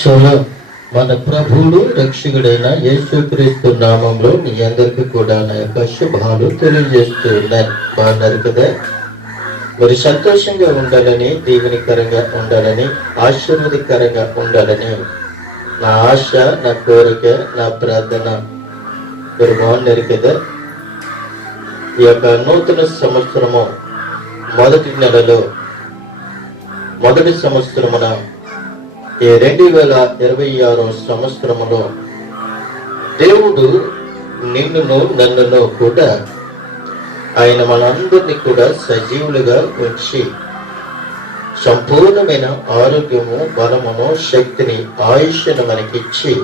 Solo మన ప్రభువుడు రక్షకుడైన యేసుక్రీస్తు నామంలో మీ అందరికీ కూడా నా యొక్క శుభాలు తెలియజేస్తూ ఉన్నాను. బాగున్నారు కదా? మరి సంతోషంగా ఉండాలని, దీవెనికరంగా ఉండాలని, ఆశీర్వదకరంగా ఉండాలని నా ఆశ, నా కోరిక, నా ప్రార్థన. మీరు బాగున్నారు కదా? ఈ యొక్క నూతన సంవత్సరము మొదటి నెలలో మొదటి సంవత్సరమున ఈ 2026 సంవత్సరములో దేవుడు నిన్నును నన్నును కూడా ఆయన మనందరినీ కూడా సజీవులుగా ఉంచి సంపూర్ణమైన ఆరోగ్యము, బలమును, శక్తిని, ఆయుష్ను మనకిచ్చి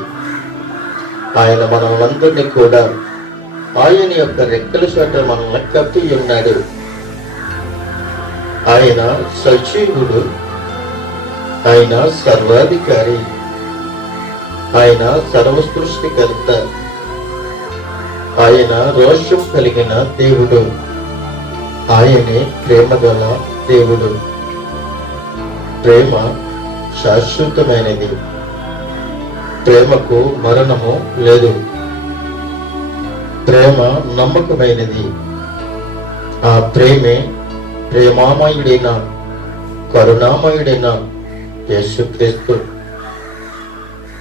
ఆయన మనమందరినీ కూడా ఆయన యొక్క రెక్కల చోట మనల్ని కప్పి ఉన్నాడు. ఆయన సజీవుడు, ఆయన సర్వాధికారి, ఆయన సర్వసృష్టికర్త, ఆయన రోషం కలిగిన దేవుడు, ఆయనే ప్రేమగల దేవుడు. ప్రేమ శాశ్వతమైనది. ప్రేమకు మరణము లేదు. ప్రేమ నమ్మకమైనది. ఆ ప్రేమే ప్రేమామయుడైన, కరుణామయుడైన యేసుక్రీస్తు.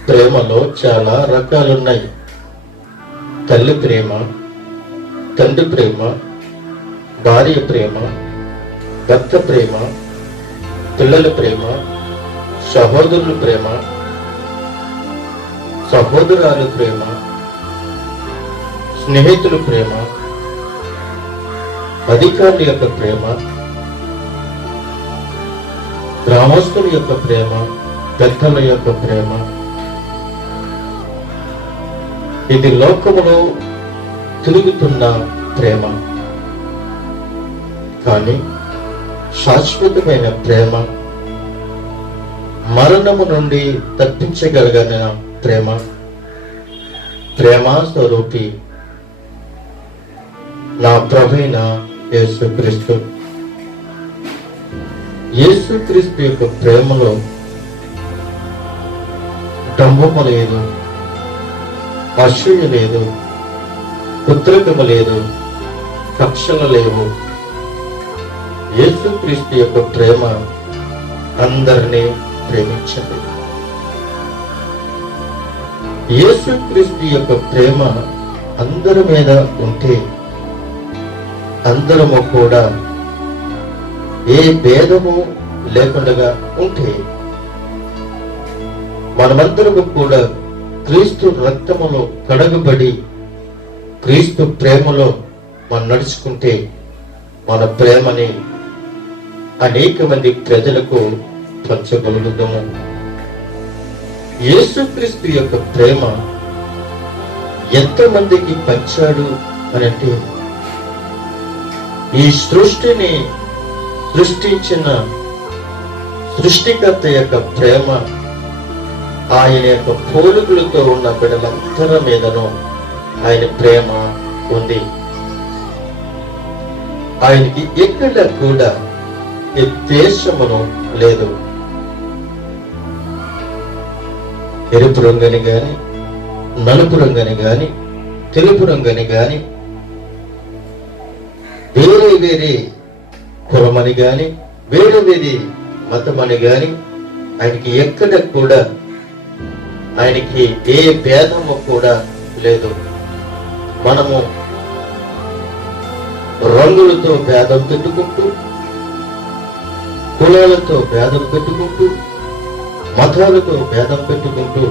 ప్రేమలో చాలా రకాలున్నాయి. తల్లి ప్రేమ, తండ్రి ప్రేమ, భార్య ప్రేమ, భర్త ప్రేమ, పిల్లల ప్రేమ, సహోదరుల ప్రేమ, సహోదరాల ప్రేమ, స్నేహితుల ప్రేమ, అధికారుల యొక్క ప్రేమ, గ్రామస్తుల యొక్క ప్రేమ, పెద్దల యొక్క ప్రేమ. ఇది లోకములో తిరుగుతున్న ప్రేమ. కానీ శాశ్వతమైన ప్రేమ, మరణము నుండి తప్పించగలిగిన ప్రేమ, ప్రేమ స్వరూపి నా ప్రభువైన యేసుక్రీస్తు. యేసుక్రీస్తు యొక్క ప్రేమలో డంబము లేదు, అసూయ లేదు, పుత్రకము లేదు, కక్షలు లేవు. యేసుక్రీస్తు యొక్క ప్రేమ అందరినీ ప్రేమించండి. యేసుక్రీస్తు యొక్క ప్రేమ అందరి మీద ఉంటే అందరము కూడా ఏ భేదము లేకుండా ఉంటే మనమందరము కూడా క్రీస్తు రక్తములో కడగబడి క్రీస్తు ప్రేమలో మనం నడుచుకుంటే మన ప్రేమని అనేక మంది ప్రజలకు పంచగలుగుతాము. యేసుక్రీస్తు యొక్క ప్రేమ ఎంతమందికి పంచాడు అని అంటే, ఈ సృష్టిని సృష్టించిన సృష్టికర్త యొక్క ప్రేమ ఆయన యొక్క పోలికలతో ఉన్న బిడ్డలందరి మీదను ఆయన ప్రేమ ఉంది. ఆయనకి ఎక్కడ కూడా ద్వేషమును లేదు. ఎరుపు రంగని గాని, నలుపు రంగని గాని, తెలుపు రంగని గాని, వేరే వేరే కులమని గాని, వేరే వేరే మతమని గాని ఆయనకి ఎక్కడ కూడా ఆయనకి ఏ భేదము కూడా లేదు. మనము రంగులతో భేదం పెట్టుకుంటూ, కులాలతో భేదం పెట్టుకుంటూ, మతాలతో భేదం పెట్టుకుంటూ,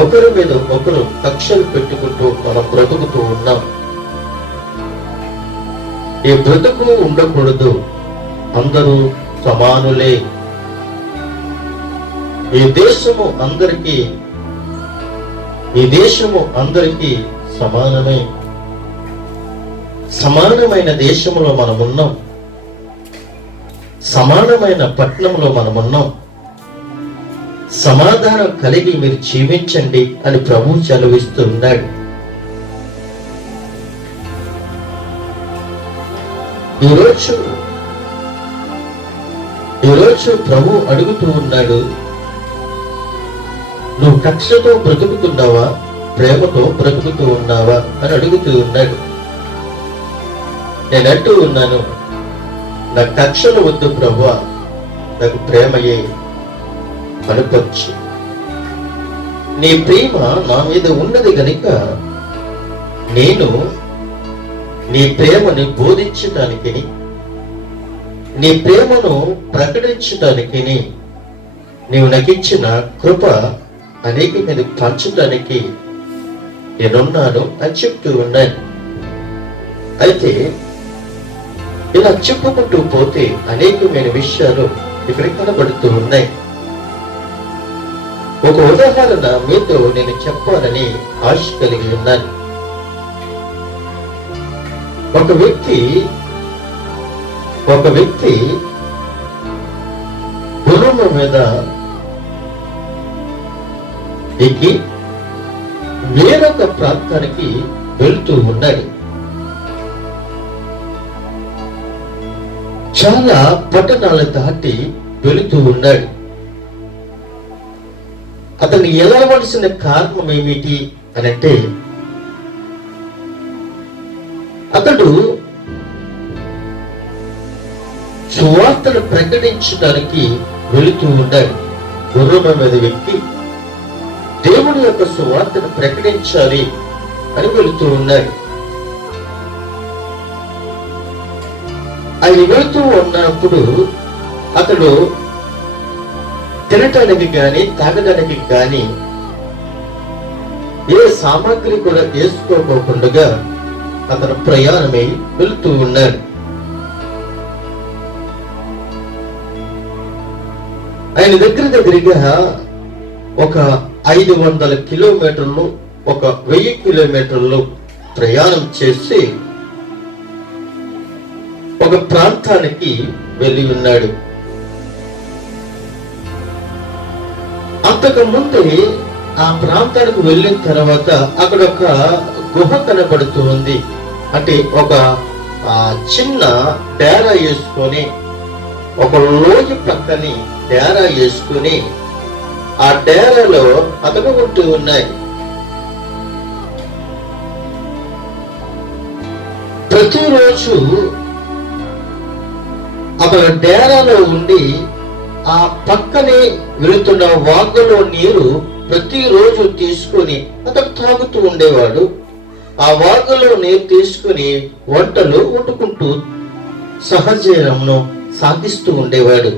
ఒకరి మీద ఒకరు కక్షలు పెట్టుకుంటూ మనం బ్రతుకుతూ ఉన్నాం. ఈ బ్రతుకు ఉండకూడదు. అందరూ సమానులే. ఈ దేశము అందరికీ సమానమే. సమానమైన దేశంలో మనమున్నాం. సమానమైన పట్టణంలో మనమున్నాం. సమాధానం కలిగి మీరు జీవించండి అని ప్రభువు సెలవిస్తున్నాడు. ఈరోజు ప్రభు అడుగుతూ ఉన్నాడు, నువ్వు కక్షతో బ్రతుకుతున్నావా, ప్రేమతో బ్రతుకుతూ ఉన్నావా అని అడుగుతూ ఉన్నాడు. నేను అంటూ ఉన్నాను, నా కక్షలు వద్దు ప్రభువా, నాకు ప్రేమయే అనుపచ్చు. నీ ప్రేమ నా మీద ఉన్నది గనుక నేను నీ ప్రేమని బోధించటానికి, నీ ప్రేమను ప్రకటించటానికి, నీవు నకించిన కృప అనేక మీద పంచడానికి నేనున్నాను అని చెప్తూ ఉన్నాను. అయితే ఇలా చెప్పుకుంటూ పోతే అనేకమైన విషయాలు ఇక్కడ కనబడుతూ ఉన్నాయి. ఒక ఉదాహరణ మీతో నేను చెప్పాలని ఆశ కలిగి ఉన్నాను. ఒక వ్యక్తి గుర్రం మీద ఎక్కి వేరొక ప్రాంతానికి వెళ్తూ ఉన్నాడు. చాలా పట్టణాలు దాటి వెళుతూ ఉన్నాడు. అతను వెళ్ళవలసిన కారణం ఏమిటి అని అంటే, అతడు సువార్తను ప్రకటించడానికి వెళుతూ ఉన్నాడు. గుర్రం మీద వ్యక్తి దేవుని యొక్క సువార్తను ప్రకటించాలి అని వెళుతూ ఉన్నాడు. ఆయన వెళుతూ ఉన్నప్పుడు అతడు తినటానికి కానీ తాగడానికి కానీ ఏ సామాగ్రి కూడా వేసుకోకుండా అతను ప్రయాణమై వెళుతూ ఉన్నాడు. ఆయన దగ్గరగా ఒక 500 కిలోమీటర్లు, ఒక 1000 కిలోమీటర్లు ప్రయాణం చేసి ఒక ప్రాంతానికి వెళ్ళి ఉన్నాడు. అంతకు ముందే ఆ ప్రాంతానికి వెళ్ళిన తర్వాత అక్కడ ఒక గుహ కనబడుతూ ఉంది. అంటే ఒక చిన్న డేరా వేసుకొని, ఒక లోయ పక్కని డేరా వేసుకుని ఆ డేరాలో అతను ఉంటూ ఉన్నాయి. ప్రతిరోజు అతను డేరాలో ఉండి ఆ పక్కనే వెళుతున్న వాగులో నీరు ప్రతిరోజు తీసుకుని అతను తాగుతూ ఉండేవాడు. ఆ వాగులో నీరు తీసుకుని వంటలు వండుకుంటూ సహజీవనంను సాగిస్తూ ఉండేవాడు.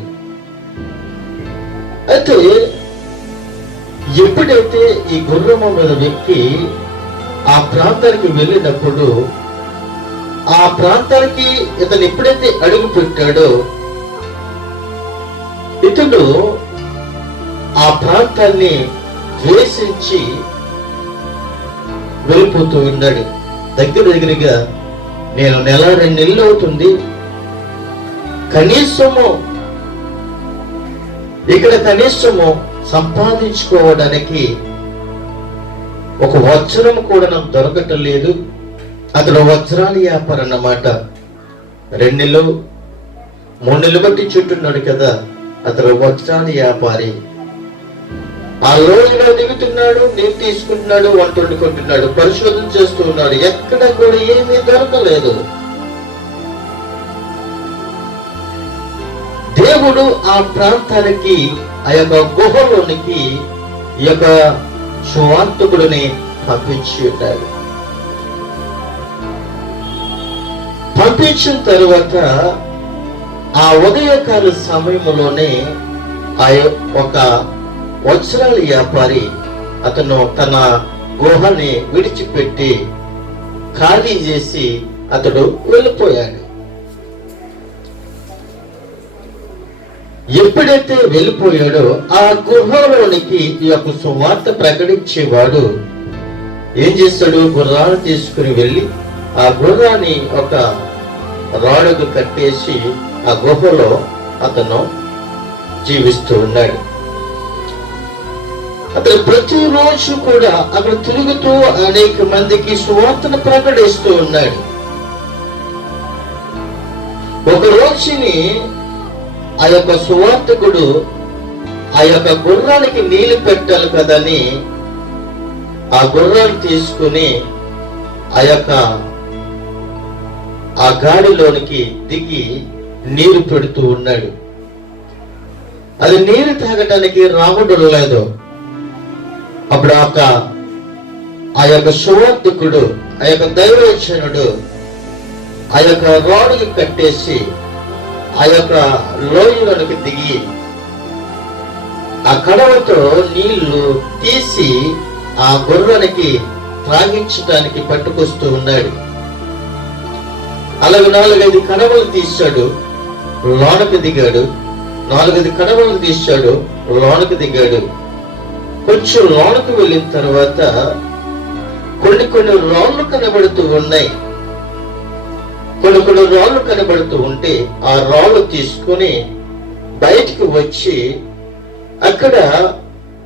అయితే ఎప్పుడైతే ఈ గుర్రము మీద వ్యక్తి ఆ ప్రాంతానికి వెళ్ళినప్పుడు, ఆ ప్రాంతానికి ఇతను ఎప్పుడైతే అడుగు పెట్టాడో, ఇతడు ఆ ప్రాంతాన్ని ద్వేషించి వెళ్ళిపోతూ ఉన్నాడు. దగ్గరగా నేను 1-2 నెలలు అవుతుంది, కనీసము సంపాదించుకోవడానికి ఒక వజ్రం కూడా నాకు దొరకటం లేదు. అతడు వజ్రాల వ్యాపారం అన్నమాట. 2 నెలలు 3 నెలలు బట్టి చుట్టున్నాడు కదా, అతడు వజ్రాల వ్యాపారి. ఆ లోయలో దిగుతున్నాడు, నీరు తీసుకుంటున్నాడు, వంట వండుకుంటున్నాడు, పరిశోధన చేస్తూ ఉన్నాడు. ఎక్కడ కూడా ఏమీ దొరకలేదు. దేవుడు ఆ ప్రాంతానికి, ఆ యొక్క గుహలోనికి ఈ యొక్క సువార్తికుడిని పంపించి ఉన్నాడు. పంపించిన తరువాత ఆ ఉదయకాల సమయంలోనే ఆ ఒక వజ్రాల వ్యాపారి అతను తన గుహని విడిచిపెట్టి ఖాళీ చేసి అతడు వెళ్ళిపోయాడు. ఎప్పుడైతే వెళ్ళిపోయాడో ఆ గుహలోనికి ఈ యొక్క సువార్త ప్రకటించేవాడు ఏం చేస్తాడు, గుర్రాన్ని తీసుకుని వెళ్ళి ఆ గుర్రాన్ని ఒక రాడుకు కట్టేసి ఆ గుహలో అతను జీవిస్తూ ఉన్నాడు. అతను ప్రతిరోజు కూడా అక్కడ తిరుగుతూ అనేక మందికి సువార్తను ప్రకటిస్తూ ఉన్నాడు. ఒక రోజుని ఆ యొక్క సువార్తకుడు ఆ యొక్క గుర్రానికి నీళ్లు పెట్టాలి కదని ఆ గుర్రాన్ని తీసుకుని ఆ గాడిలోనికి దిగి నీరు పెడుతూ ఉన్నాడు. అది నీరు తాగటానికి రాముడు లేదు. అప్పుడు ఆ యొక్క సువార్తికుడు, ఆ యొక్క దైవజనుడు ఆ యొక్క రాడుకి కట్టేసి ఆ యొక్క లోయలోనికి దిగి ఆ కడవతో నీళ్లు తీసి ఆ గుర్రానికి త్రాగించడానికి పట్టుకొస్తూ ఉన్నాడు. అలాగే 4-5 కడవలు తీశాడు, లోనకి దిగాడు. 4-5 కడవలు తీశాడు, లోనకి దిగాడు. కొంచెం లోనకు వెళ్ళిన తర్వాత కొన్ని రాళ్ళు కనబడుతూ ఉన్నాయి. కొన్ని రాళ్ళు కనబడుతూ ఉంటే ఆ రాళ్ళు తీసుకుని బయటికి వచ్చి అక్కడ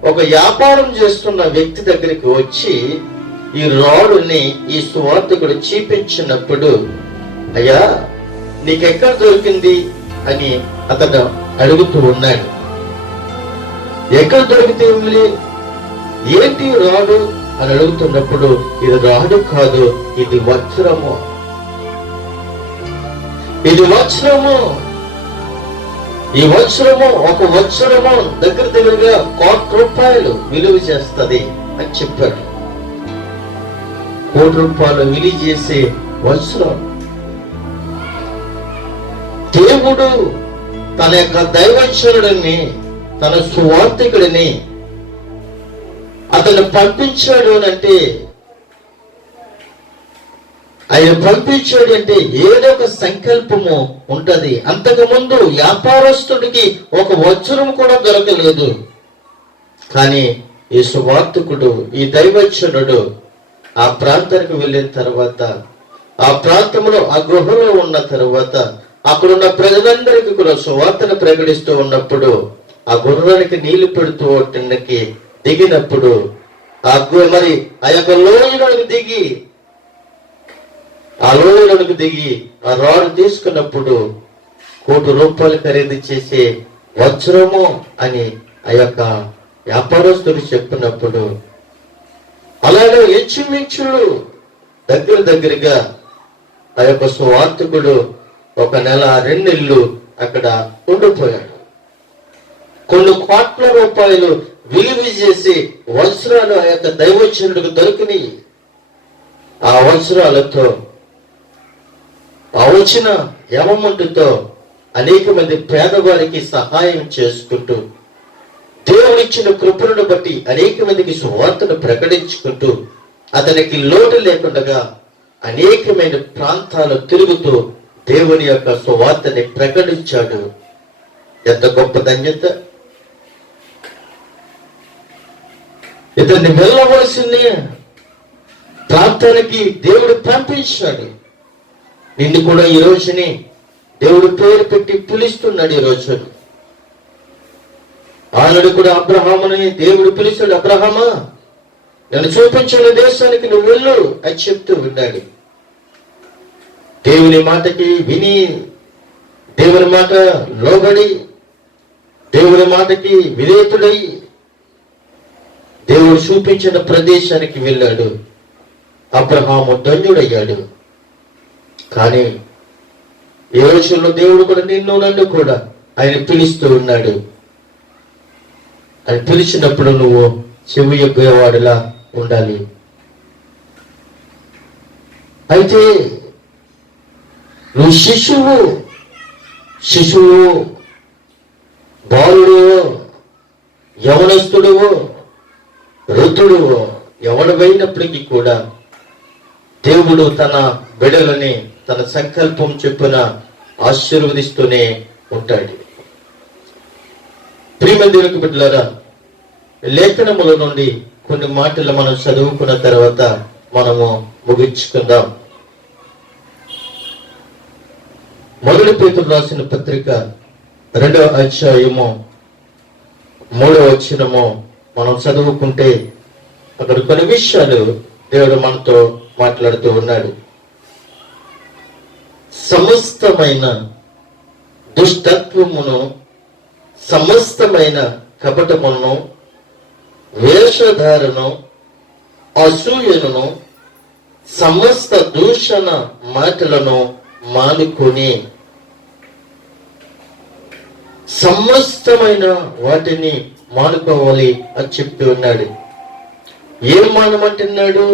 ఒక వ్యాపారం చేస్తున్న వ్యక్తి దగ్గరికి వచ్చి ఈ రాళ్ళని ఈ సువార్తికుడు చూపించినప్పుడు, అయ్యా నీకెక్కడ దొరికింది అని అతను అడుగుతూ ఉన్నాడు. ఎక్కడ దొరికితే ఏంటి రాడు అని అడుగుతున్నప్పుడు, ఇది రాడు కాదు, ఇది వజ్రము, ఇది వజ్రము. ఈ వజ్రము, ఒక వజ్రము దగ్గరగా 1,00,00,000 రూపాయలు విలువ చేస్తుంది అని చెప్పాడు. 1,00,00,000 రూపాయలు విలువ చేసే వజ్రం. దేవుడు తన యొక్క దైవజనుడిని, తన సువార్తికుడిని అతను పంపించాడు అంటే, ఆయన పంపించాడు అంటే ఏదో ఒక సంకల్పము ఉంటది. అంతకుముందు వ్యాపారస్తుడికి ఒక వజ్రం కూడా దొరకలేదు. కానీ ఈ సువార్తికుడు, ఈ దైవజనుడు ఆ ప్రాంతానికి వెళ్ళిన తర్వాత, ఆ ప్రాంతంలో ఆ గృహలో ఉన్న తర్వాత అక్కడున్న ప్రజలందరికీ కూడా సువార్తను ప్రకటిస్తూ ఉన్నప్పుడు ఆ గుర్రానికి నీళ్లు పెడుతూ వాటికి దిగినప్పుడు మరి ఆ యొక్క లోయలోకి దిగి ఆ రాడు తీసుకున్నప్పుడు 1,00,00,000 రూపాయలు ఖరీదు చేసే వజ్రము అని ఆ యొక్క వ్యాపారస్తుడు చెప్పినప్పుడు, అలాగే హెచ్చుమించులు దగ్గరగా ఆ యొక్క సువార్తికుడు 1 నెల 2 నెలలు అక్కడ ఉండిపోయాడు. కొన్ని 1,00,00,000 రూపాయలు విలువ చేసి వజ్రాలు ఆ యొక్క దైవజనుడికి దొరికినాయి. ఆ వజ్రాలతో ఆ వచ్చిన యమమంటుతో అనేక మంది పేదవారికి సహాయం చేసుకుంటూ, దేవుడిచ్చిన కృపను బట్టి అనేక మందికి సువార్తను ప్రకటించుకుంటూ, అతనికి లోటు లేకుండా అనేకమైన ప్రాంతాలు తిరుగుతూ దేవుని యొక్క సువార్తని ప్రకటించాడు. ఎంత గొప్ప ధన్యత! ఇతన్ని వెళ్ళవలసిన ప్రాంతానికి దేవుడు పంపించాడు. నిన్ను కూడా ఈ రోజుని దేవుడు పేరు పెట్టి పిలుస్తున్నాడు. ఈ రోజు ఆనాడు కూడా అబ్రహాముని దేవుడు పిలిచాడు, అబ్రహామా నన్ను చూపించిన దేశానికి నువ్వు వెళ్ళు అని చెప్తూ ఉన్నాడు. దేవుని మాటకి విని, దేవుని మాట లోబడి, దేవుని మాటకి విధేయుడై దేవుడు చూపించిన ప్రదేశానికి వెళ్ళాడు. అబ్రహాము ధన్యుడయ్యాడు. కానీ ఈ రోజుల్లో దేవుడు కూడా నిన్ను నన్ను కూడా ఆయన పిలుస్తూ ఉన్నాడు. ఆయన పిలిచినప్పుడు నువ్వు చెవి ఎగ్గేవాడిలా ఉండాలి. అయితే నువ్వు శిశువు బాలుడు, యవనస్తుడువో, వృద్ధుడువో, ఎవడమైనప్పటికీ కూడా దేవుడు తన బిడ్డలని తన సంకల్పం చొప్పున ఆశీర్వదిస్తూనే ఉంటాడు. ప్రియమైన బిడ్డలారా, లేఖనముల నుండి కొన్ని మాటలు మనం చదువుకున్న తర్వాత మనము ముగించుకుందాం. 1 పేతురు రాసిన పత్రిక 2వ అధ్యాయము 3వ వచనము మనం చదువుకుంటే అక్కడ కొన్ని విషయాలు దేవుడు మనతో మాట్లాడుతూ ఉన్నాడు. సమస్తమైన దుష్టత్వమును, సమస్తమైన కపటమును, వేషధారను, అసూయను, సమస్త దూషణ మాటలను మానుకొని సమస్తమైన వాటిని మానుకోవాలి అని చెప్పి ఉన్నాడు. ఏం మానమంటున్నాడు?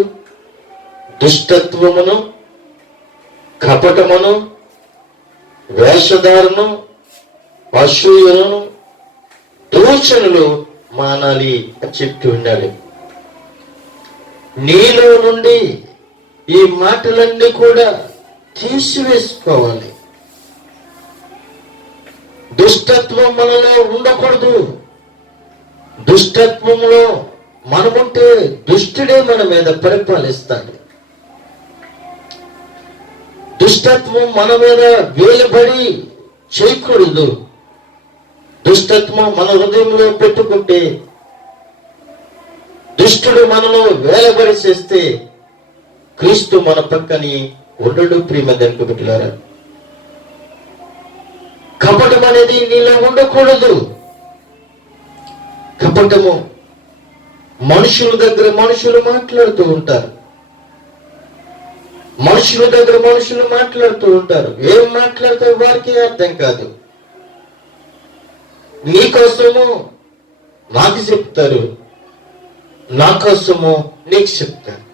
దుష్టత్వమును, కపటమును, వేషధారను, అసూయను, దూషణలు మానాలి అని చెప్పి ఉన్నాడు. నీలో నుండి ఈ మాటలన్నీ కూడా తీసివేసుకోవాలి. దుష్టత్వం మనలో ఉండకూడదు. దుష్టత్వంలో మనముంటే దుష్టుడే మన మీద పరిపాలిస్తాడు. దుష్టత్వం మన మీద వేలుబడి చేయకూడదు. దుష్టత్వం మన హృదయంలో పెట్టుకుంటే, దుష్టుడు మనలో వేలబడి చేస్తే క్రీస్తు మన పక్కని ఉండడు. ప్రియమ దేవుని బిడ్డలారా, కపటం అనేది నీలో ఉండకూడదు. కపటము మనుషుల దగ్గర మనుషులు మాట్లాడుతూ ఉంటారు. మనుషుల దగ్గర మనుషులు మాట్లాడుతూ ఉంటారు. ఏం మాట్లాడతారు వారికి అర్థం కాదు. నీకోసము నాకు చెప్తారు, నా కోసము నీకు చెప్తారు.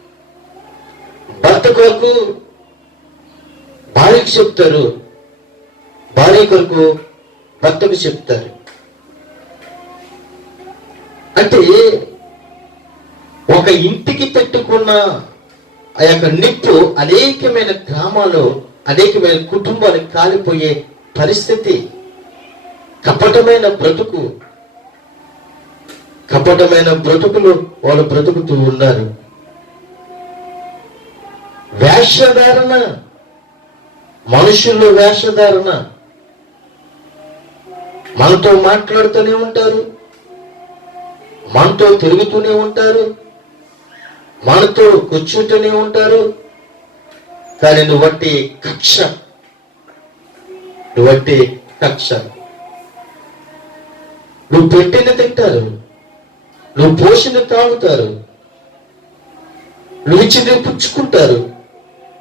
భర్త కొరకు భార్యకు చెప్తారు, భార్య కొరకు భర్తకు చెప్తారు. అంటే ఒక ఇంటికి పెట్టుకున్న ఆ యొక్క నిప్పు అనేకమైన గ్రామాల్లో, అనేకమైన కుటుంబాలకు కాలిపోయే పరిస్థితి. కపటమైన బ్రతుకు, కపటమైన బ్రతుకులు వాళ్ళు బ్రతుకుతూ ఉన్నారు. వేషధారణ, మనుషుల్లో వేషధారణ. మనతో మాట్లాడుతూనే ఉంటారు, మనతో తిరుగుతూనే ఉంటారు, మనతో కూర్చుంటూనే ఉంటారు. కానీ నువ్వట్టి కక్ష, నువ్వట్టి కక్ష. నువ్వు పెట్టిన తింటారు, నువ్వు పోషణ తాగుతారు, నువ్వు ఇచ్చింది పుచ్చుకుంటారు.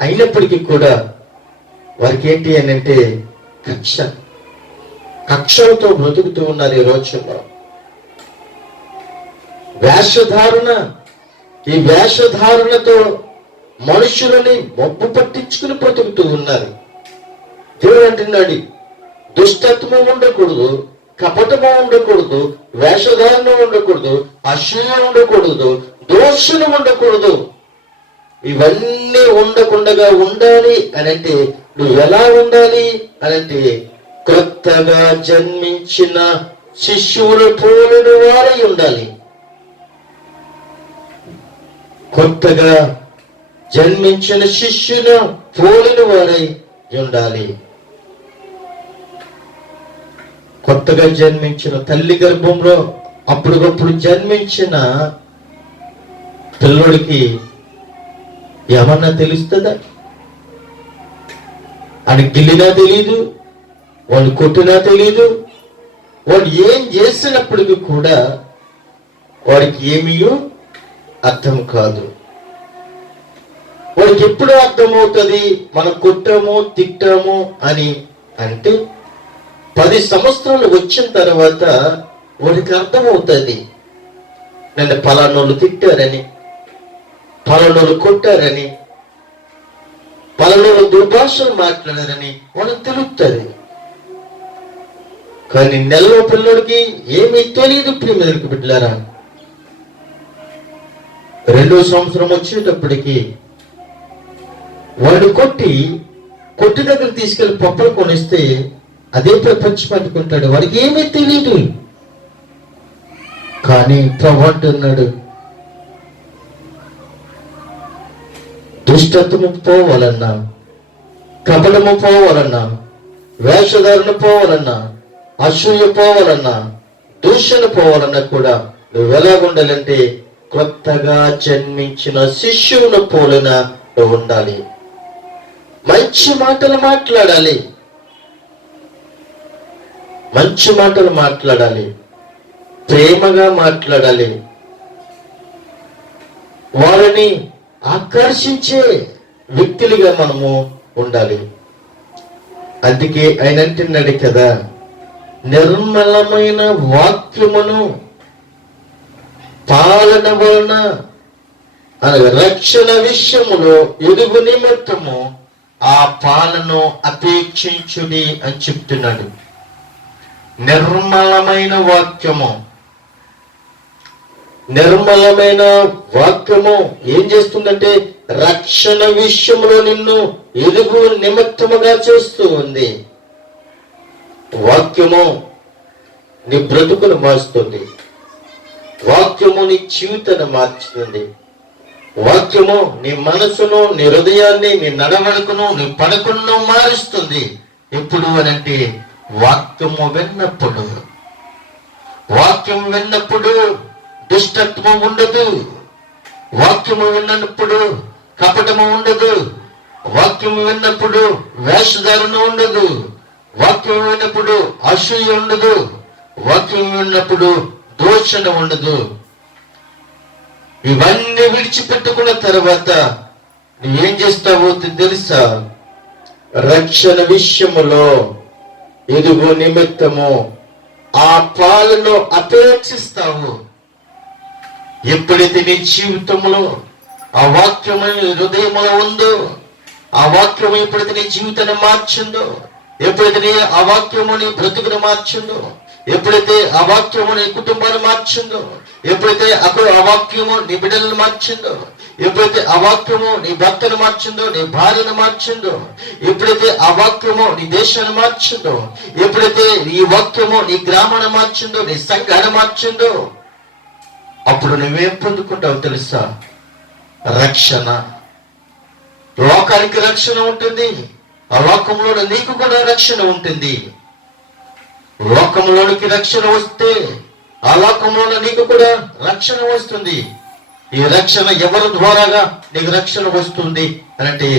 అయినప్పటికీ కూడా వారికి ఏంటి అని అంటే కక్ష. కక్షలతో బ్రతుకుతూ ఉన్నారు ఈ రోజుల్లో. వేషధారణ, ఈ వేషధారణతో మనుషులని మబ్బు పట్టించుకుని బ్రతుకుతూ ఉన్నారు. దేవుడు అంటున్నాడు, దుష్టత్వం ఉండకూడదు, కపటము ఉండకూడదు, వేషధారణ ఉండకూడదు, అసూయ ఉండకూడదు, దోషణ ఉండకూడదు. ఇవన్నీ ఉండకుండా ఉండాలి అని అంటే నువ్వు ఎలా ఉండాలి అని అంటే కొత్తగా జన్మించిన శిశువులు పోలిన వారై ఉండాలి. కొత్తగా జన్మించిన శిష్యును పోలిన వారై ఉండాలి. కొత్తగా జన్మించిన తల్లి గర్భంలో అప్పటికప్పుడు జన్మించిన పిల్లోడికి ఏమన్నా తెలుస్తుందా? అని గిల్లినా తెలీదు, వాడు కొట్టినా తెలీదు, వాడు ఏం చేసినప్పటికీ కూడా వాడికి ఏమీ అర్థం కాదు. వాడికి ఎప్పుడు అర్థమవుతుంది మనం కొట్టాము తిట్టాము అని అంటే 10 సంవత్సరాలు వచ్చిన తర్వాత వాడికి అర్థమవుతుంది. నన్ను పలానోళ్ళు తిట్టారని, పలానోళ్ళు కొట్టారని, పలానోళ్ళు దుర్భాషలు మాట్లాడారని వాడికి తెలుస్తుంది. కానీ నెలలో పిల్లడికి ఏమీ తెలియదు. ప్రియమైన బిడ్డలారా, 2వ సంవత్సరం వచ్చేటప్పటికి వాడు కొట్టి దగ్గర తీసుకెళ్లి పప్పులు కొనిస్తే అదే ప్రపంచం పట్టుకుంటాడు. వాడికి ఏమీ తెలియదు. కానీ ప్రభు అంటున్నాడు, దుష్టత్వము పోవాలన్నా, కపటము పోవాలన్నా, వేషధారణ పోవాలన్నా, అసూయ పోవాలన్నా, దూషణ పోవాలన్నా కూడా నువ్వు ఎలా ఉండాలంటే కొత్తగా జన్మించిన శిష్యువును పోలిన ఉండాలి. మంచి మాటలు మాట్లాడాలి, మంచి మాటలు మాట్లాడాలి. ప్రేమగా మాట్లాడాలి, వారిని ఆకర్షించే వ్యక్తులుగా మనము ఉండాలి. అందుకే ఆయన అంటున్నాడు కదా, నిర్మలమైన వాక్యమును పాలన వలన అనగా రక్షణ విషయములో ఎదుగు నిమిత్తము ఆ పాలను అపేక్షించుడి అని చెప్తున్నాడు. నిర్మలమైన వాక్యము, నిర్మలమైన వాక్యము ఏం చేస్తుందంటే రక్షణ విషయంలో నిన్ను ఎదుగు నిమిత్తముగా చేస్తూ ఉంది. వాక్యము నీ బ్రతుకును మారుస్తుంది, వాక్యము నీ జీవితాన్ని మార్చుతుంది, వాక్యము నీ మనసును, నీ హృదయాన్ని, నీ నడవడుకును, నీ పడకును మారుస్తుంది. ఎప్పుడు అనంటే వాక్యము విన్నప్పుడు. వాక్యం విన్నప్పుడు దుష్టత్వం ఉండదు, వాక్యము విన్నప్పుడు కపటము ఉండదు, వాక్యము విన్నప్పుడు వేషధారణ ఉండదు, వాక్యం విన్నప్పుడు అసూయ ఉండదు, వాక్యం విన్నప్పుడు దోషణ ఉండదు. ఇవన్నీ విడిచిపెట్టుకున్న తర్వాత నువ్వేం చేస్తావో తెలుసా? రక్షణ విషయములో ఎదుగు నిమిత్తము ఆ పాలను అపేక్షిస్తావు. ఎప్పుడైతే నీ జీవితంలో ఆ వాక్యము హృదయములో ఉందో, ఆ వాక్యము ఎప్పుడైతే నీ జీవితాన్ని మార్చిందో, ఎప్పుడైతే ఆ వాక్యము నీ బ్రతుకును మార్చిందో, ఎప్పుడైతే ఆ వాక్యము నీ కుటుంబాన్ని మార్చిందో, ఎప్పుడైతే ఆ వాక్యము నీ బిడ్డలను మార్చిందో, ఎప్పుడైతే ఆ వాక్యము నీ భర్తను మార్చిందో, నీ భార్యను మార్చిందో, ఎప్పుడైతే ఆ వాక్యము నీ దేశాన్ని మార్చిందో, ఎప్పుడైతే ఈ వాక్యము నీ గ్రామాన్ని మార్చిందో, నీ సంఘాన్ని మార్చిందో, అప్పుడు నువ్వేం పొందుకుంటావు తెలుసా? రక్షణ. లోకానికి రక్షణ ఉంటుంది, ఆ లోకంలో నీకు కూడా రక్షణ ఉంటుంది. లోకంలోనికి రక్షణ వస్తే ఆ లోకంలో నీకు కూడా రక్షణ వస్తుంది. ఈ రక్షణ ఎవరి ద్వారాగా నీకు రక్షణ వస్తుంది అంటే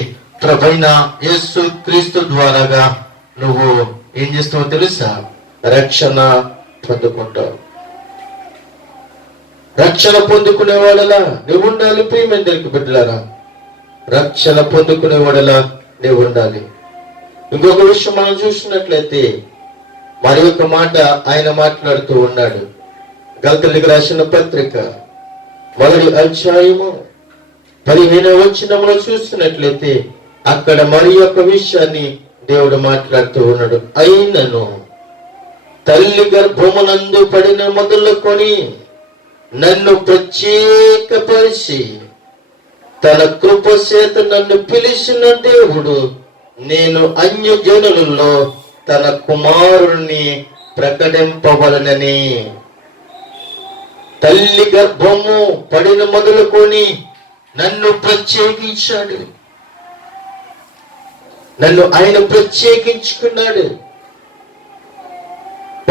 ప్రభువైన యేసు క్రీస్తు ద్వారాగా నువ్వు ఏం చేస్తావో తెలుసా? రక్షణ పొందుకుంటావు. రక్షణ పొందుకునే వాడలా నువ్వు ఉండాలి. ప్రియమైన దేవుని బిడ్డలారా, రక్షణ పొందుకునే వాడలా నువ్వు ఉండాలి. ఇంకొక విషయం మనం చూసినట్లయితే మరి ఒక మాట ఆయన మాట్లాడుతూ ఉన్నాడు. గలతీయులకు రాసిన పత్రిక 1వ అధ్యాయము 15వ వచనంలో చూసినట్లయితే అక్కడ మరి ఒక విషయాన్ని దేవుడు మాట్లాడుతూ ఉన్నాడు. అయినను తల్లి గర్భమునందు పడిన మొదలుకొని నన్ను ప్రత్యేకపరిచి తన కృప చేత నన్ను పిలిచిన దేవుడు నేను అన్యజనులలో తన కుమారుణ్ణి ప్రకటింపవలనని. తల్లి గర్భము పడిన మొదలుకొని నన్ను ప్రత్యేకించాడు, నన్ను ఆయన ప్రత్యేకించుకున్నాడు.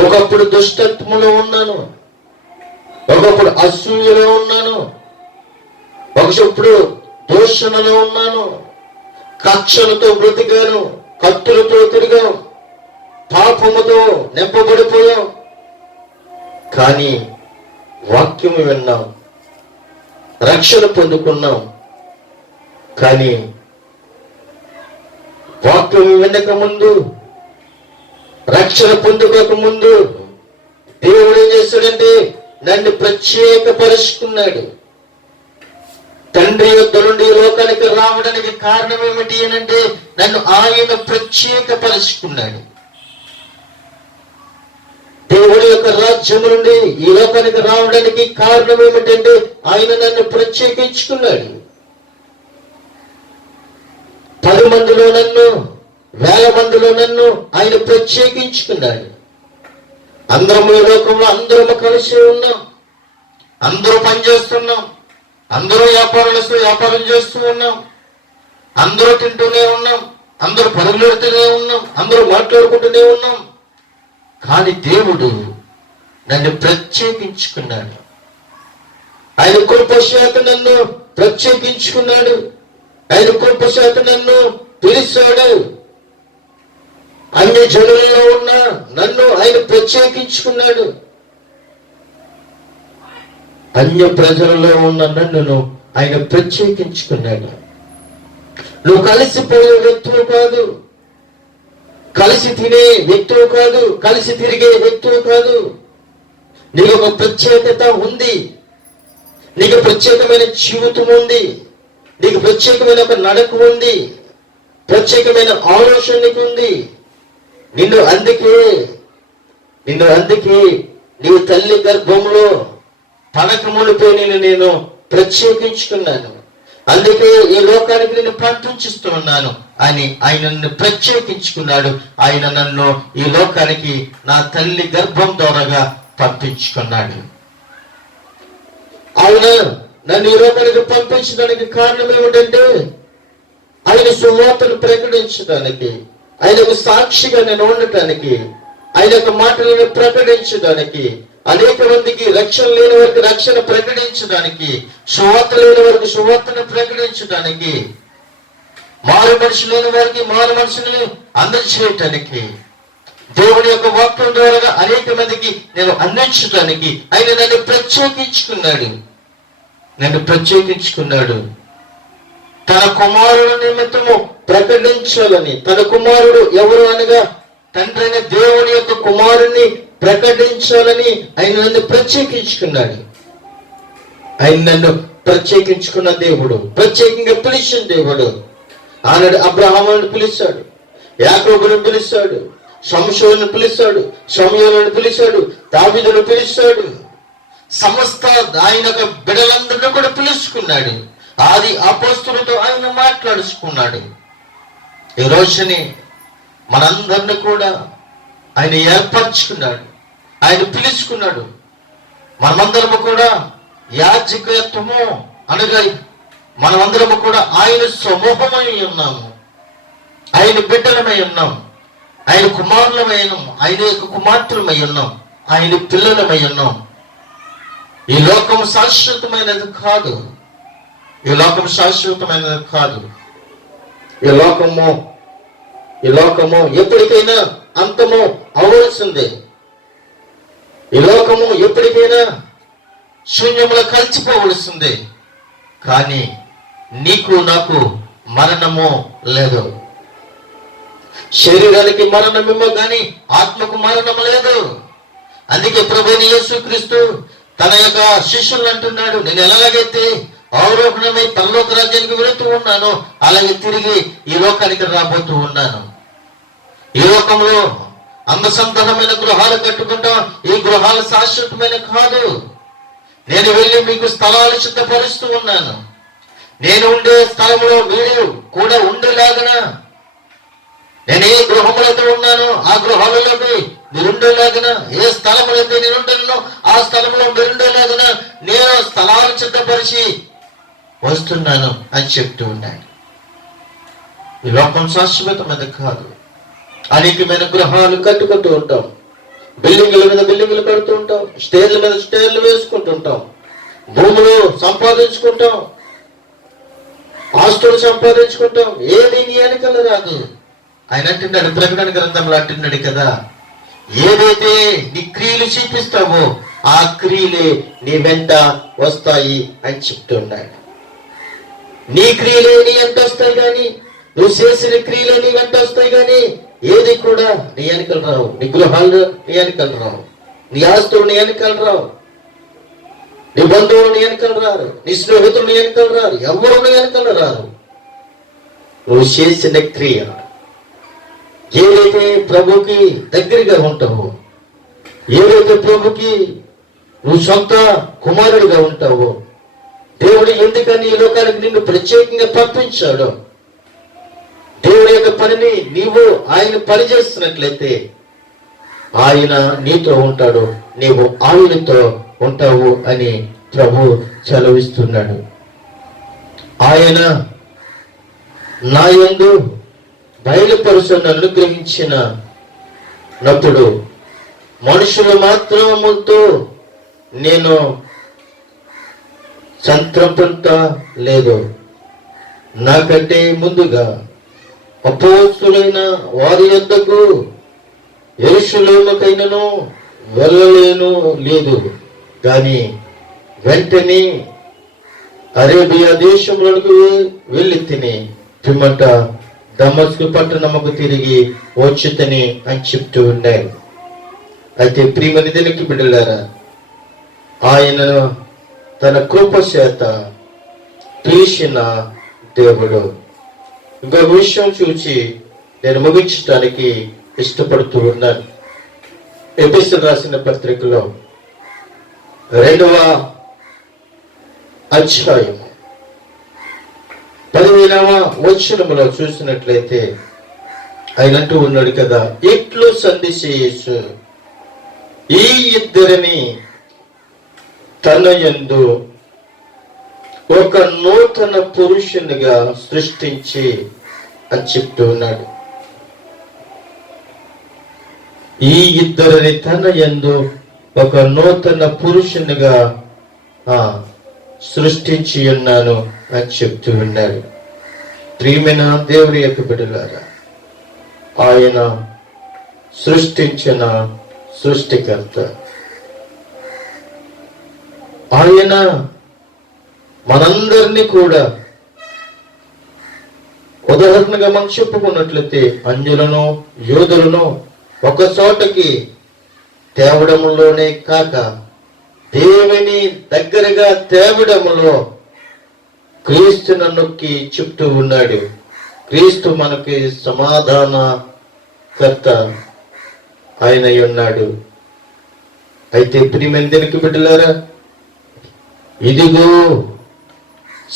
ఒకప్పుడు దుష్టత్వంలో ఉన్నాను, ఒకప్పుడు అసూయలో ఉన్నాను, ఒకప్పుడు దూషణలో ఉన్నాను, కక్షలతో బ్రతికాను, కత్తులతో తిరిగాం, పాపముతో నింపబడిపోయాం. కానీ వాక్యము విన్నాం, రక్షణ పొందుకున్నాం. కానీ వాక్యము వినక ముందు, రక్షణ పొందుకోక ముందు దేవుడు ఏం చేస్తాడంటే నన్ను ప్రత్యేకపరుచుకున్నాడు. తండ్రి యొద్ద నుండి లోకానికి రావడానికి కారణం ఏమిటి అంటే నన్ను ఆయన ప్రత్యేకపరుచుకున్నాడు. దేవుడి యొక్క రాజ్యం నుండి ఈ లోకానికి రావడానికి కారణం ఏమిటంటే ఆయన నన్ను ప్రత్యేకించుకున్నాడు. 10 మందిలో నన్ను, 1000 మందిలో నన్ను ఆయన ప్రత్యేకించుకున్నాడు. అందరం ఈ లోకంలో అందరూ కలిసి ఉన్నాం, అందరూ పనిచేస్తున్నాం, అందరూ వ్యాపారం చేస్తూ ఉన్నాం, అందరూ తింటూనే ఉన్నాం, అందరూ పరుగులెడుతూనే ఉన్నాం, అందరూ మాట్లాడుకుంటూనే ఉన్నాం. కానీ దేవుడు నన్ను ప్రత్యేకించుకున్నాడు. ఆయన కృపశాత నన్ను ప్రత్యేకించుకున్నాడు. ఆయన కృపశాత నన్ను పిలిచాడు. అన్ని జనులలో ఉన్న నన్ను ఆయన ప్రత్యేకించుకున్నాడు. అన్య ప్రజలలో ఉన్న నన్ను ఆయన ప్రత్యేకించుకున్నాడు. నువ్వు కలిసిపోయే వ్యక్తులు కాదు, కలిసి తినే వ్యక్తులు కాదు, కలిసి తిరిగే వ్యక్తులు కాదు. నీకు ఒక ప్రత్యేకత ఉంది, నీకు ప్రత్యేకమైన జీవితం ఉంది, నీకు ప్రత్యేకమైన ఒక నడక ఉంది, ప్రత్యేకమైన ఆలోచన నీకు ఉంది. నిన్ను అందుకే నీ తల్లి గర్భంలో పడకమునిపై నేను ప్రత్యేకించుకున్నాను, అందుకే ఈ లోకానికి నేను పంపించిస్తున్నాను అని ఆయన నన్ను ప్రత్యేకించుకున్నాడు. ఆయన నన్ను ఈ లోకానికి నా తల్లి గర్భం ద్వారాగా పంపించుకున్నాడు. ఆయన నన్ను ఈ లోకానికి పంపించడానికి కారణం ఏమిటంటే ఆయన సువార్తను ప్రకటించడానికి, ఆయనకు సాక్షిగా నేను ఉండటానికి, ఆయన యొక్క మాటలను ప్రకటించడానికి, అనేక మందికి రక్షణ లేని వారికి రక్షణ ప్రకటించడానికి, సువార్త లేని వారికి సువార్తను ప్రకటించడానికి, మారు మనిషి లేని వారికి మారు మనుషులను అందజేయటానికి, దేవుని యొక్క వాక్యం ద్వారా అనేక మందికి నేను అందించడానికి ఆయన నన్ను ప్రత్యేకించుకున్నాడు. తన కుమారుడు నిమిత్తము ప్రకటించాలని. తన కుమారుడు ఎవరు అనగా తండ్రి అయిన దేవుని యొక్క కుమారుణ్ణి ప్రకటించాలని ఆయన నన్ను ప్రత్యేకించుకున్నాడు. ఆయన నన్ను ప్రత్యేకించుకున్న దేవుడు, ప్రత్యేకంగా పిలిచిన దేవుడు. ఆనాడు అబ్రహామును పిలిచాడు, యాకోబును పిలిచాడు, సంసోను పిలిచాడు, సమూయేలును పిలిచాడు, దావీదును పిలిచాడు. సమస్త ఆయన యొక్క బిడ్డలందరినీ కూడా పిలుచుకున్నాడు. ఆది అపోస్తలులతో ఆయన మాట్లాడుచుకున్నాడు. ఈ రోజుని మనందరిని కూడా ఆయన ఏర్పరచుకున్నాడు, ఆయన పిలుచుకున్నాడు. మనమందరము కూడా యాజకత్వము అనగా మనమందరము కూడా ఆయన సమూహమై ఉన్నాము, ఆయన బిడ్డలమై ఉన్నాం, ఆయన కుమారులమై ఉన్నాం, ఆయన యొక్క కుమార్తెలమై ఉన్నాం, ఆయన పిల్లలమై ఉన్నాం. ఈ లోకం శాశ్వతమైనది కాదు, ఈ లోకం శాశ్వతమైనది కాదు. ఈ లోకము ఎప్పటికైనా అంతము అవ్వాల్సిందే. ఈ లోకము ఎప్పటికైనా శూన్యములో కలిసిపోవలసిందే. కానీ నీకు నాకు మరణము లేదు. శరీరానికి మరణమేమో కానీ ఆత్మకు మరణము లేదు. అందుకే ప్రభువైన యేసుక్రీస్తు తన యొక్క శిష్యులు అంటున్నాడు, నేను ఎలాగైతే ఆరోహణమై పరలోక రాజ్యానికి వెళుతూ ఉన్నాను, అలాగే తిరిగి ఈ లోకానికి రాబోతూ ఉన్నాను. ఈ లోకంలో అందసంతరమైన గృహాలు కట్టుకుంటాం, ఈ గృహాలు శాశ్వతమైన కాదు. నేను వెళ్ళి మీకు స్థలాలు సిద్ధపరుస్తూ ఉన్నాను. నేను ఉండే స్థలంలో మీరు కూడా ఉండేలాగన, నేను ఏ గృహములతో ఉన్నానో ఆ గృహాలలోకి మీరుండేలాగన, ఏ స్థలములైతే నేను ఉంటానో ఆ స్థలంలో మీరుండేలాగన నేను స్థలాలు సిద్ధపరిచి వస్తున్నాను అని చెప్తూ ఉన్నాడు. ఈ లోకం శాశ్వతమైనది కాదు. అనేకమైన గృహాలు కట్టుకుంటూ ఉంటాం, బిల్డింగుల మీద బిల్డింగులు కడుతూ ఉంటాం, స్టేర్ల మీద స్టేర్లు వేసుకుంటుంటాం, భూములు సంపాదించుకుంటాం, ఆస్తులు సంపాదించుకుంటాం. ఏది నీ వెనకాల రాదు. ఆయన అంటున్నాడు, ప్రకటన గ్రంథంలో అంటున్నాడు కదా, ఏదైతే నీ క్రియలు చూపిస్తావో ఆ క్రియలే నీ వెంట వస్తాయి అని చెప్తున్నాడు. నీ క్రియలే నీ వెంట వస్తాయి కానీ, నువ్వు చేసిన క్రియలే నీ వెంట వస్తాయి కానీ ఏది కూడా నీ వెనకలు రావు. నీ గృహాలు నీ వెనకలు రావు, నీ ఆస్తులు నీ వెనకలు రావు, నీ బంధువులు నీ వెనకలు రారు, నీ స్నేహితులు నీ వెనకలు రారు, ఎవరు నీ వెనకలు రారు. నువ్వు చేసిన క్రియ ఏదైతే ప్రభుకి దగ్గరగా ఉంటావో, ఏదైతే ప్రభుకి నువ్వు సొంత కుమారుడిగా ఉంటావో, దేవుడు ఎందుకని ఈ లోకానికి నిన్ను ప్రత్యేకంగా పంపించాడో, దేవుడి యొక్క పనిని నీవు ఆయన పని చేస్తున్నట్లయితే ఆయన నీతో ఉంటాడు, నీవు ఆయనతో ఉంటావు అని ప్రభు సెలవిస్తున్నాడు. ఆయన నా యందు బయలుపరుచును అనుగ్రహించిన నప్పుడు మనుషులు మాత్రముతో నేను సంతృప్త లేదు. నాకంటే ముందుగా అపోస్తులైన వారి యొద్దకు యెరూషలేముకైనను వెళ్ళలేను లేదు, కానీ వెంటనే అరేబియా దేశంలోకి వెళ్ళి తిని పిమ్మట దమస్కు పట్టణముకు తిరిగి వచ్చుతని అని చెప్తూ ఉండారు. అయితే ప్రియమైన దేవునికి బిడ్డలారా, ఆయన తన కృప చేత పిలిచిన దేవుడు. ఇంకొక విషయం చూసి నేను ముగించడానికి ఇష్టపడుతూ ఉన్నాను. ఎఫెసీయులకు రాసిన పత్రికలో 2వ అధ్యాయం 15వ వచనములో చూసినట్లయితే ఆయన అంటూ ఉన్నాడు కదా, ఇట్లు సందేశి యేసు ఈ ఇద్దరిని తన యందు ఒక నూతన పురుషునిగా సృష్టించి అని చెప్తూ ఉన్నాడు. ఈ ఇద్దరిని తన యందు ఒక నూతన పురుషునిగా సృష్టించి ఉన్నాను అని చెప్తూ ఉన్నాడు. ప్రియమైన దేవుని యొక్క బిడ్డలారా, ఆయన సృష్టించిన సృష్టికర్త. ఆయన మనందరినీ కూడా ఉదాహరణగా మనం చెప్పుకున్నట్లయితే అన్యులను యోధులను ఒక చోటకి తేవడంలోనే కాక దేవుని దగ్గరగా తేవడంలో క్రీస్తును నొక్కి చెప్తూ ఉన్నాడు. క్రీస్తు మనకి సమాధానకర్త ఆయన ఉన్నాడు. అయితే ప్రియమైన దేవునికి బిడ్డలారా, ఇదిగో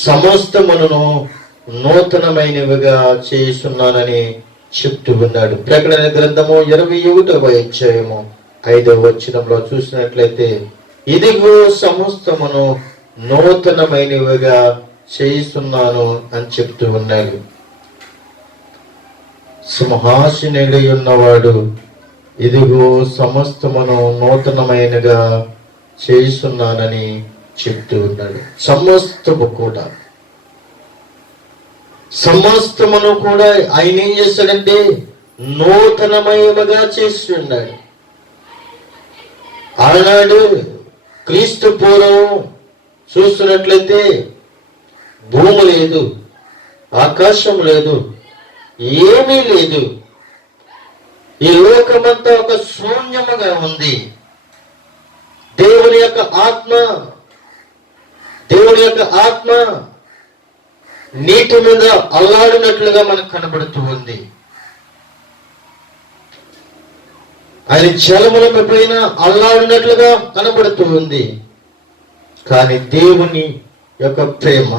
సమస్తమును నూతనమైనవిగా చేస్తున్నానని చెప్తూ ఉన్నాడు. ప్రకటన గ్రంథము 21వ అధ్యాయము 5వ వచనంలో చూసినట్లయితే ఇదిగో సమస్తమును నూతనమైనవిగా చేస్తున్నాను అని చెప్తూ ఉన్నాడు. సింహాసనుడై ఉన్నవాడు ఇదిగో సమస్తమును నూతనమైనగా చేస్తున్నానని చెప్తూ ఉన్నాడు. సమస్తమును కూడా ఆయన ఏం చేస్తాడంటే నూతనమయముగా చేస్తున్నాడు. ఆనాడు క్రీస్తు పూర్వం చూస్తున్నట్లయితే భూమి లేదు, ఆకాశం లేదు, ఏమీ లేదు. ఈ లోకమంతా ఒక శూన్యముగా ఉంది. దేవుని యొక్క ఆత్మ నీటి మీద అల్లాడినట్లుగా మనకు కనబడుతూ ఉంది. ఆయన జలముల పైన అల్లాడినట్లుగా కనబడుతూ ఉంది. కానీ దేవుని యొక్క ప్రేమ,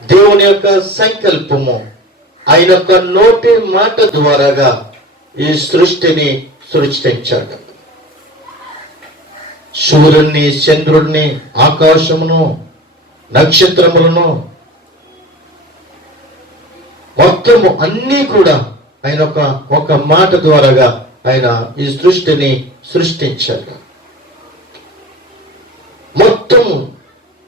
దేవుని యొక్క సంకల్పము, ఆయన యొక్క నోటి మాట ద్వారాగా ఈ సృష్టిని సృష్టించాడు. సూర్యుడిని, చంద్రుడిని, ఆకాశమును, నక్షత్రములను, మొత్తము అన్నీ కూడా ఆయన ఒక మాట ద్వారాగా ఆయన ఈ సృష్టిని సృష్టించాడు. మొత్తం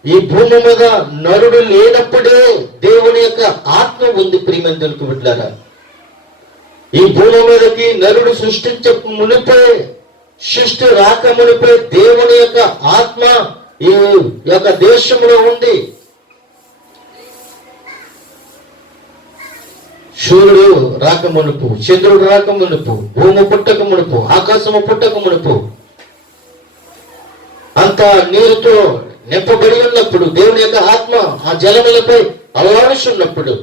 ఈ భూమి మీద నరుడు లేనప్పుడే దేవుని యొక్క ఆత్మ ఉంది. ప్రియమైన దేవునికి బిడ్డలారా, ఈ భూమి మీదకి నరుడు సృష్టించ మునిపే, సృష్టి రాక మునిపే దేవుని యొక్క ఆత్మ ఈ యొక్క దేశంలో ఉంది. సూర్యుడు రాక మునుపు, చంద్రుడు రాక మునుపు, భూమి పుట్టక మునుపు, ఆకాశము పుట్టక మునుపు అంతా నీరుతో నింపబడి ఉన్నప్పుడు దేవుని యొక్క ఆత్మ ఆ జలములపై అల్లాడుచున్నప్పుడు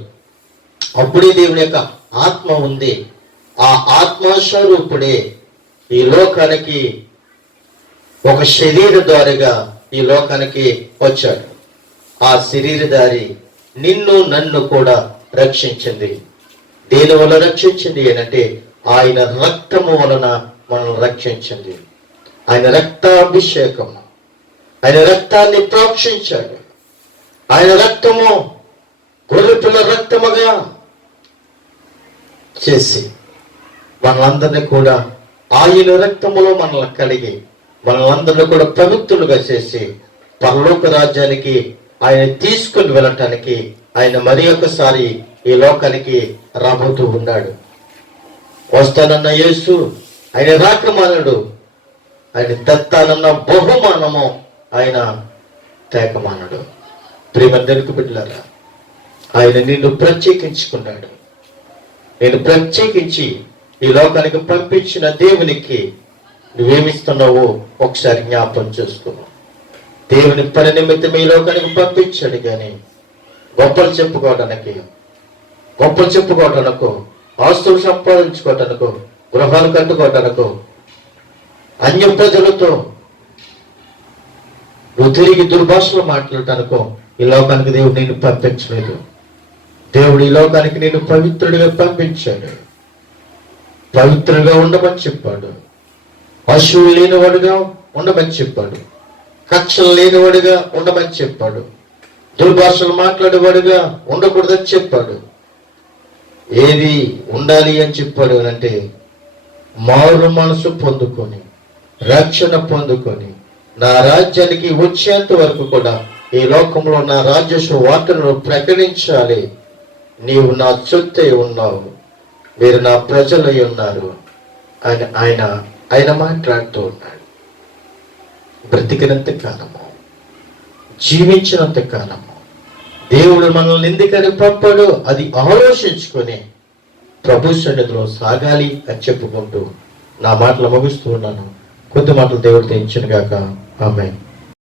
అప్పుడే దేవుని యొక్క ఆత్మ ఉంది. ఆ ఆత్మస్వరూపుడే ఈ లోకానికి ఒక శరీరధారిగా ఈ లోకానికి వచ్చాడు. ఆ శరీరధారి నిన్ను నన్ను కూడా రక్షించింది. దేని వల్ల రక్షించింది అంటే ఆయన రక్తము వలన మనల్ని రక్షించింది. ఆయన రక్తాభిషేకం, ఆయన రక్తాన్ని ప్రోక్షించాడు. ఆయన రక్తము గొర్రెపిల్ల రక్తముగా చేసి మనలందరినీ కూడా ఆయన రక్తములో మనల్ని కడిగి మనలందరినీ కూడా పవిత్రులుగా చేసి పరలోక రాజ్యానికి ఆయన తీసుకుని వెళ్ళటానికి ఆయన మరి ఒకసారి ఈ లోకానికి రాబోతూ ఉన్నాడు. వస్తానన్న యేసు ఆయన రాకమానుడు, ఆయన తెత్తానన్న బహుమానము ఆయన తేకమానడు. ప్రేమ దేవునికి బిడ్డలారా, ఆయన నిన్ను ప్రత్యేకించుకున్నాడు. నేను ప్రత్యేకించి ఈ లోకానికి పంపించిన దేవునికి నువ్వేమిస్తున్నావో ఒకసారి జ్ఞాపకం చేసుకో. దేవుని పని నిమిత్తం ఈ లోకానికి పంపించాడు, కానీ గొప్పలు చెప్పుకోవటానికో, ఆస్తులు సంపాదించుకోవటానికో, గృహాలు కట్టుకోవటానికో, అన్య ప్రజలతో నువ్వు తిరిగి దుర్భాషలు మాట్లాడటానికో ఈ లోకానికి దేవుడు నేను పంపించలేదు. దేవుడు ఈ లోకానికి నేను పవిత్రుడిగా పంపించాడు. పవిత్రుడిగా ఉండమని చెప్పాడు. అశువు లేనివాడుగా ఉండమని చెప్పాడు. కక్షలు లేనివాడుగా ఉండమని చెప్పాడు. దుర్భాషలు మాట్లాడేవాడుగా ఉండకూడదని చెప్పాడు. ఏది ఉండాలి అని చెప్పాడు అంటే మారు మనసు పొందుకొని, రక్షణ పొందుకొని, నా రాజ్యానికి వచ్చేంత వరకు కూడా ఈ లోకంలో నా రాజ్య సువార్తను ప్రకటించాలి. నీవు నా సొత్తై ఉన్నావు, మీరు నా ప్రజలై ఉన్నారు అని ఆయన మాట్లాడుతూ ఉన్నాడు. బ్రతికినంత కాలము, జీవించినంత కాలము దేవుడు మనల్ని ఎందుకని పంపాడో అది ఆలోచించుకొని ప్రభు సన్నిధిలో సాగాలి అని చెప్పుకుంటూ నా మాటలు ముగిస్తూ ఉన్నాను. కొద్ది మాటలు దేవుడితో ఇచ్చిన గాక. ఆమేన్.